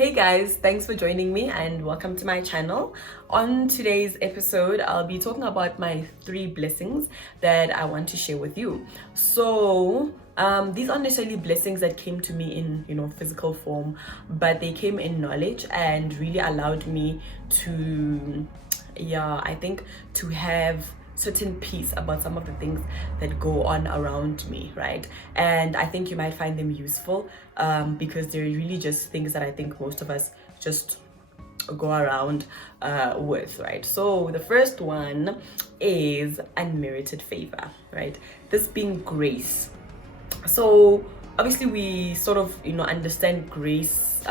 Hey guys, thanks for joining me and welcome to my channel. On today's episode, I'll be talking about my 3 blessings that I want to share with you. So, these aren't necessarily blessings that came to me in, physical form, but they came in knowledge and really allowed me to, I think to have certain peace about some of the things that go on around me, right? And I think you might find them useful because they're really just things that I think most of us just go around with, right? So the first one is unmerited favor, right? This being grace. So obviously we sort of understand grace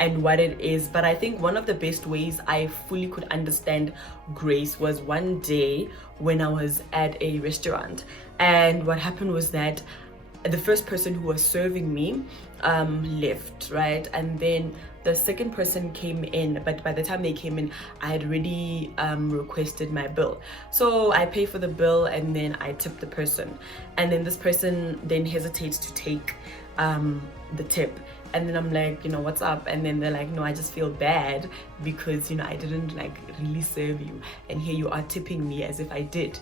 and what it is, but I think one of the best ways I fully could understand grace was one day when I was at a restaurant, and what happened was that the first person who was serving me left, right? And then the second person came in, but by the time they came in, I had already requested my bill. So I pay for the bill and then I tip the person, and then this person then hesitates to take the tip. And then I'm like, what's up? And then they're like, no, I just feel bad because I didn't really serve you, and here you are tipping me as if I did.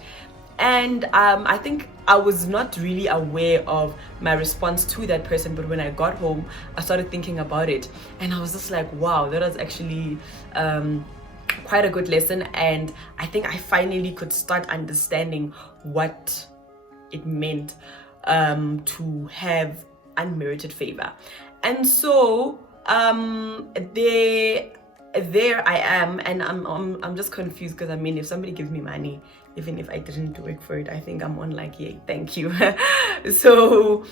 And I think I was not really aware of my response to that person, but when I got home I started thinking about it, and I was just like, wow, that was actually quite a good lesson. And I think I finally could start understanding what it meant to have unmerited favor. And so there I am, and I'm just confused because if somebody gives me money, even if I didn't work for it, I think I'm on yay, thank you. So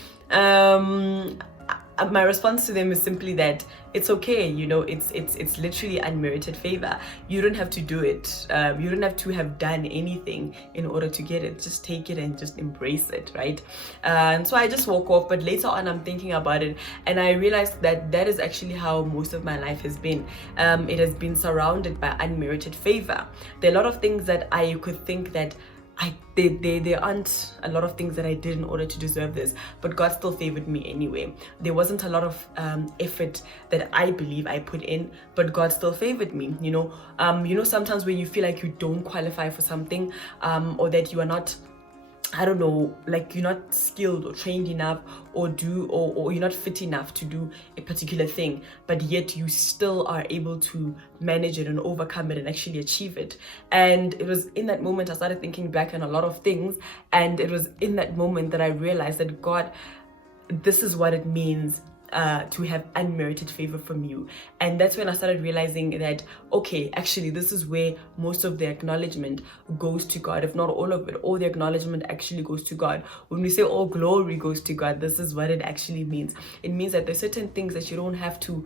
my response to them is simply that it's okay, it's literally unmerited favor. You don't have to do it. You don't have to have done anything in order to get it. Just take it and just embrace it, right? And so I just walk off, but later on I'm thinking about it, and I realized that that is actually how most of my life has been. It has been surrounded by unmerited favor. There are a lot of things that I could think that there aren't a lot of things that I did in order to deserve this, but God still favored me anyway. There wasn't a lot of effort that I believe I put in, but God still favored me. Sometimes when you feel like you don't qualify for something, or that you are not, you're not skilled or trained enough, or you're not fit enough to do a particular thing, but yet you still are able to manage it and overcome it and actually achieve it. And it was in that moment I started thinking back on a lot of things, and it was in that moment that I realized that God, this is what it means to have unmerited favor from you. And that's when I started realizing that, okay, actually this is where most of the acknowledgement goes to God. If not all of it, all the acknowledgement actually goes to God. When we say all glory goes to God, this is what it actually means. It means that there's certain things that you don't have to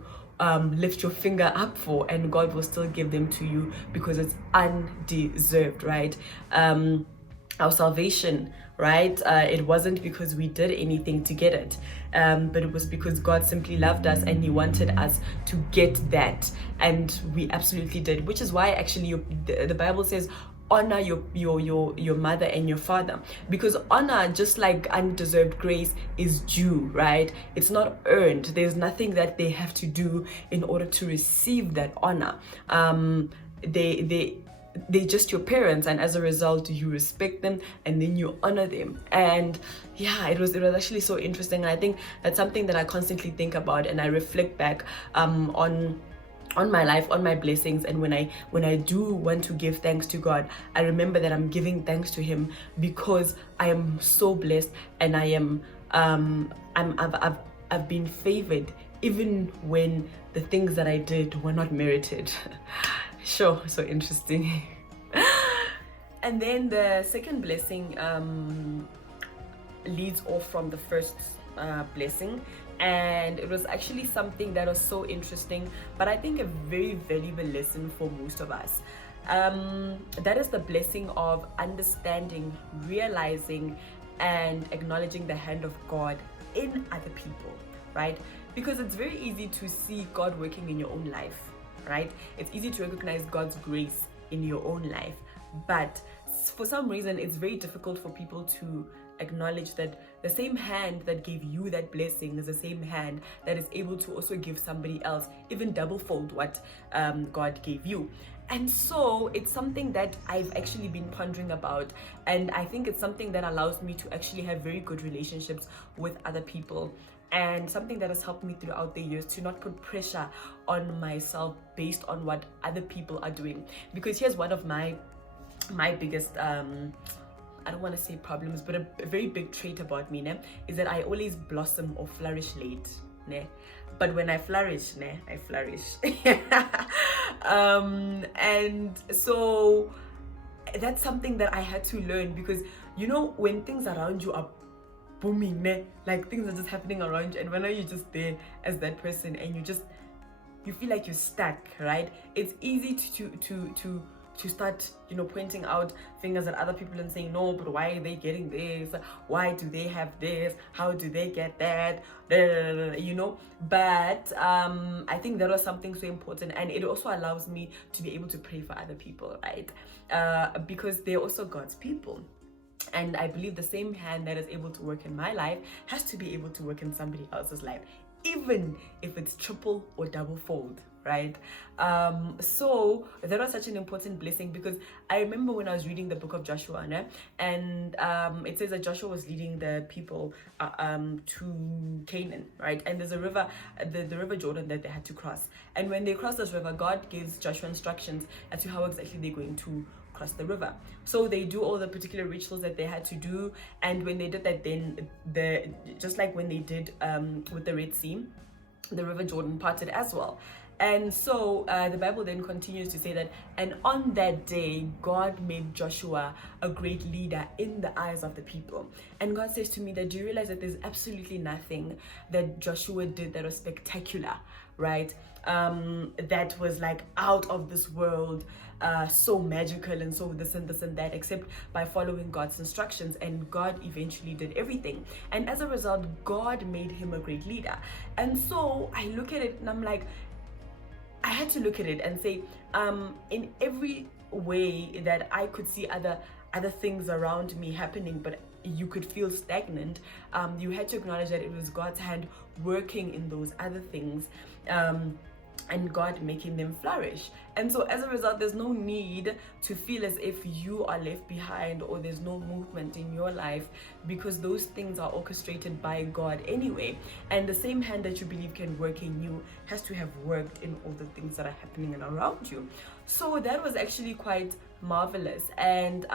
lift your finger up for, and God will still give them to you because it's undeserved, right? Our salvation, right? It wasn't because we did anything to get it, but it was because God simply loved us and He wanted us to get that, and we absolutely did. Which is why actually the Bible says, honor your mother and your father, because honor, just like undeserved grace, is due, right? It's not earned. There's nothing that they have to do in order to receive that honor. They're just your parents, and as a result you respect them and then you honor them. And it was actually so interesting, and I think that's something that I constantly think about, and I reflect back on my life, on my blessings. And when I do want to give thanks to God, I remember that I'm giving thanks to Him because I am so blessed, and I've been favored even when the things that I did were not merited. Sure, so interesting. And then the second blessing leads off from the first blessing, and it was actually something that was so interesting, but I think a very valuable lesson for most of us. That is the blessing of understanding, realizing, and acknowledging the hand of God in other people, right? Because it's very easy to see God working in your own life, right? It's easy to recognize God's grace in your own life, but for some reason it's very difficult for people to acknowledge that the same hand that gave you that blessing is the same hand that is able to also give somebody else even double fold what God gave you. And so it's something that I've actually been pondering about, and I think it's something that allows me to actually have very good relationships with other people, and something that has helped me throughout the years to not put pressure on myself based on what other people are doing. Because here's one of my biggest I don't want to say problems, but a very big trait about me, ne, is that I always blossom or flourish late, ne? But when I flourish, ne, I flourish. And so that's something that I had to learn, because you know, when things around you are booming, ne, like things are just happening around you, and when are you just there as that person, and you feel like you're stuck, right? It's easy to start, you know, pointing out fingers at other people and saying, no, but why are they getting this? Why do they have this? How do they get that? You know, but I think that was something so important, and it also allows me to be able to pray for other people, right? Because they're also God's people. And I believe the same hand that is able to work in my life has to be able to work in somebody else's life, even if it's triple or double fold, right? So that was such an important blessing, because I remember when I was reading the book of Joshua, né? And it says that Joshua was leading the people to Canaan, right? And there's a river, the river Jordan, that they had to cross. And when they cross this river, God gives Joshua instructions as to how exactly they're going to cross the river. So they do all the particular rituals that they had to do, and when they did that, then just like when they did with the Red Sea, the river Jordan parted as well. And so the Bible then continues to say that, and on that day, God made Joshua a great leader in the eyes of the people. And God says to me that, do you realize that there's absolutely nothing that Joshua did that was spectacular, right? That was like out of this world, so magical and so this and this and that, except by following God's instructions. And God eventually did everything. And as a result, God made him a great leader. And so I look at it and I'm like, I had to look at it and say, in every way that I could see other things around me happening, but you could feel stagnant, you had to acknowledge that it was God's hand working in those other things, and God making them flourish. And so as a result, there's no need to feel as if you are left behind or there's no movement in your life, because those things are orchestrated by God anyway. And the same hand that you believe can work in you has to have worked in all the things that are happening around you. So that was actually quite marvelous. And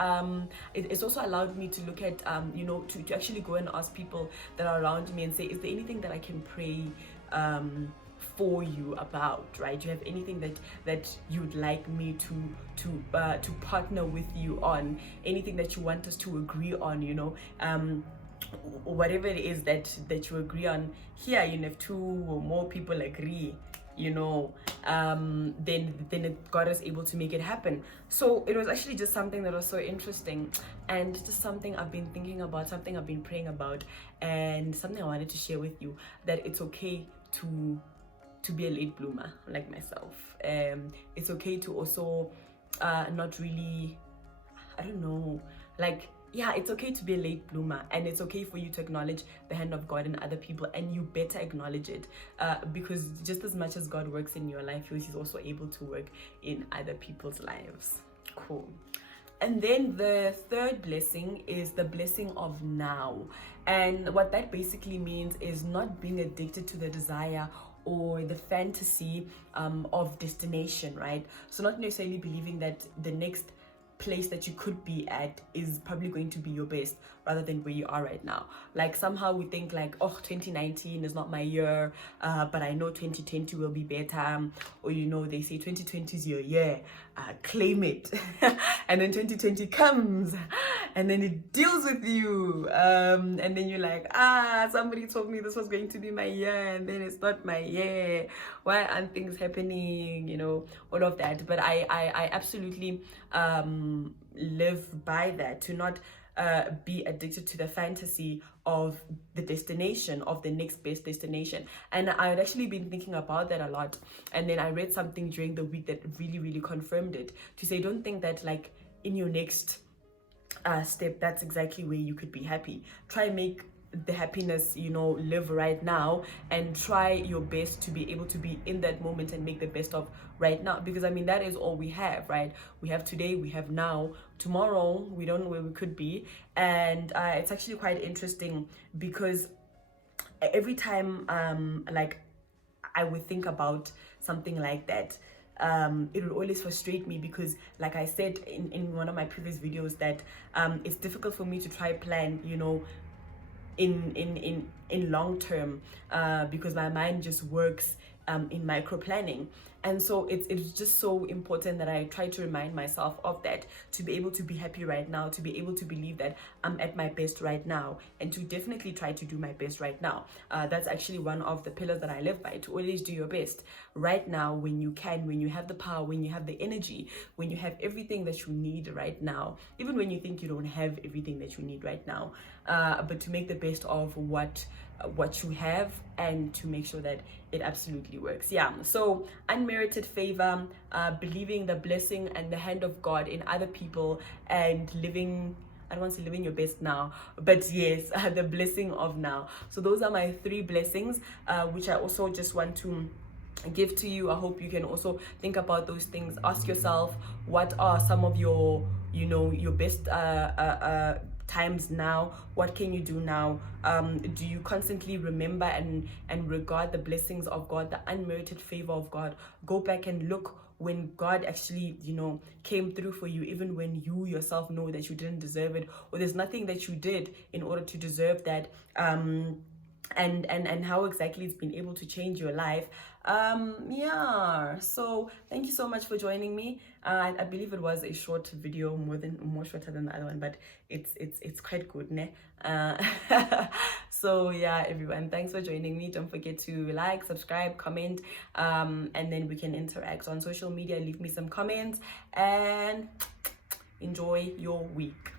it's also allowed me to look at, you know, to actually go and ask people that are around me and say, is there anything that I can pray for you about, right? Do you have anything that you'd like me to partner with you on? Anything that you want us to agree on, you know? Whatever it is that you agree on here, you know, if 2 or more people agree, you know, then God is able to make it happen. So it was actually just something that was so interesting, and just something I've been thinking about, something I've been praying about, and something I wanted to share with you, that it's okay to be a late bloomer like myself. It's okay to also not really, I don't know, like, yeah, it's okay to be a late bloomer, and it's okay for you to acknowledge the hand of God in other people, and you better acknowledge it, because just as much as God works in your life, he's also able to work in other people's lives. Cool. And then the third blessing is the blessing of now. And what that basically means is not being addicted to the desire or the fantasy of destination, right? So not necessarily believing that the next place that you could be at is probably going to be your best rather than where you are right now. Like somehow we think like, oh, 2019 is not my year, but I know 2020 will be better. Or, you know, they say 2020 is your year, claim it. And then 2020 comes and then it deals with you. And then you're like, somebody told me this was going to be my year, and then it's not my year. Why aren't things happening? You know, all of that. But I absolutely live by that, to not be addicted to the fantasy of the destination, of the next best destination. And I had actually been thinking about that a lot, and then I read something during the week that really confirmed it, to say, don't think that like in your next step, that's exactly where you could be happy. Try make the happiness, you know, live right now, and try your best to be able to be in that moment and make the best of right now, because I mean that is all we have, right? We have today, we have now. Tomorrow we don't know where we could be. And it's actually quite interesting because every time like I would think about something like that, it would always frustrate me, because like I said in one of my previous videos, that it's difficult for me to try plan, you know, in long term, because my mind just works in micro planning. And so it's just so important that I try to remind myself of that, to be able to be happy right now, to be able to believe that I'm at my best right now, and to definitely try to do my best right now. That's actually one of the pillars that I live by, to always do your best right now, when you can, when you have the power, when you have the energy, when you have everything that you need right now, even when you think you don't have everything that you need right now, but to make the best of what you have, and to make sure that it absolutely works. Yeah, so unmerited favor, believing the blessing and the hand of God in other people, and living, I don't want to say living your best now, but yes, the blessing of now. So those are my 3 blessings, which I also just want to give to you. I hope you can also think about those things. Ask yourself, what are some of your, you know, your best times now? What can you do now? Do you constantly remember and regard the blessings of God, the unmerited favor of God? Go back and look when God actually, you know, came through for you, even when you yourself know that you didn't deserve it, or there's nothing that you did in order to deserve that. And how exactly it's been able to change your life. Yeah, so thank you so much for joining me. I believe it was a short video, more shorter than the other one, but it's quite good, ne? So yeah, everyone, thanks for joining me. Don't forget to like, subscribe, comment, and then we can interact on social media. Leave me some comments, and enjoy your week.